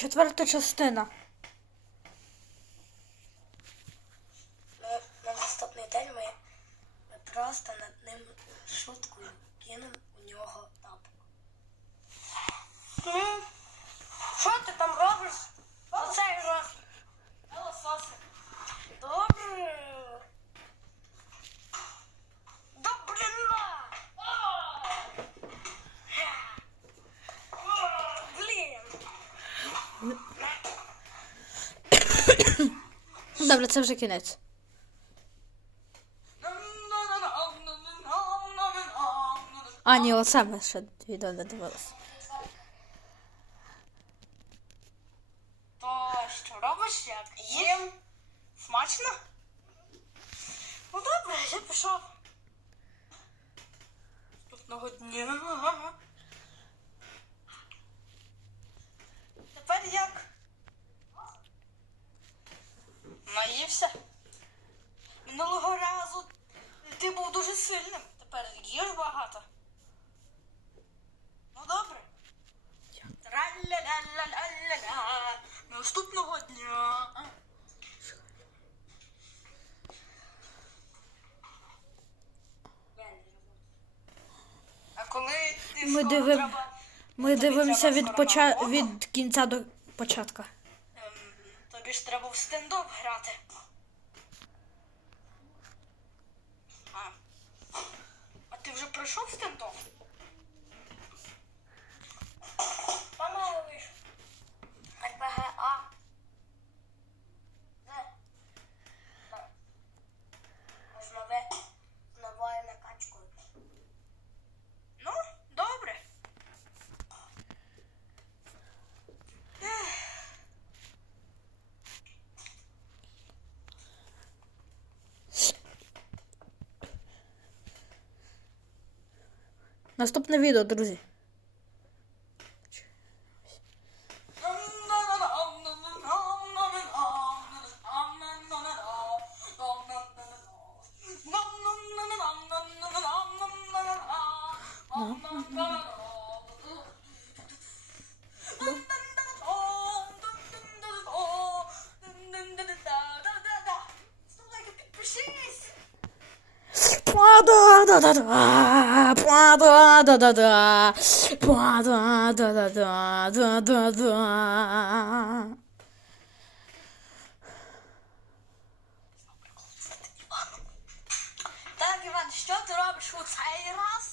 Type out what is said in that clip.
Четверта частина. На, на наступний день ми, ми просто над ним шуткою кинемо у нього тапок. Що ти там робиш? Оцей раз. Добре. Добре на. Блін. Добре, це вже кінець. А, ні, оце ми ще відео не дивилися. То що робиш як? Їм? Смачно? Ну добре, я пішов. Наступного дня. Тепер як? Наївся? Минулого разу ти був дуже сильним. Тепер їж багато. Ну добре. Тра-ля-ля-ля-ля-ля-ля. Наступного дня. А коли ти Ми скоро дивим- треба, Ми дивимося від, поча... від кінця до початка. Тобі ж треба в стендап грати. А, а ти вже пройшов стендап? Помалуєш. РПГА. Де? З нове, новою накачкою. Ну, добре. Наступне відео, друзі. Па-да-да-да-да, па-да-да-да-да, па-да-да-да-да-да-да-да. Так, Іван, що ти робиш у цей раз?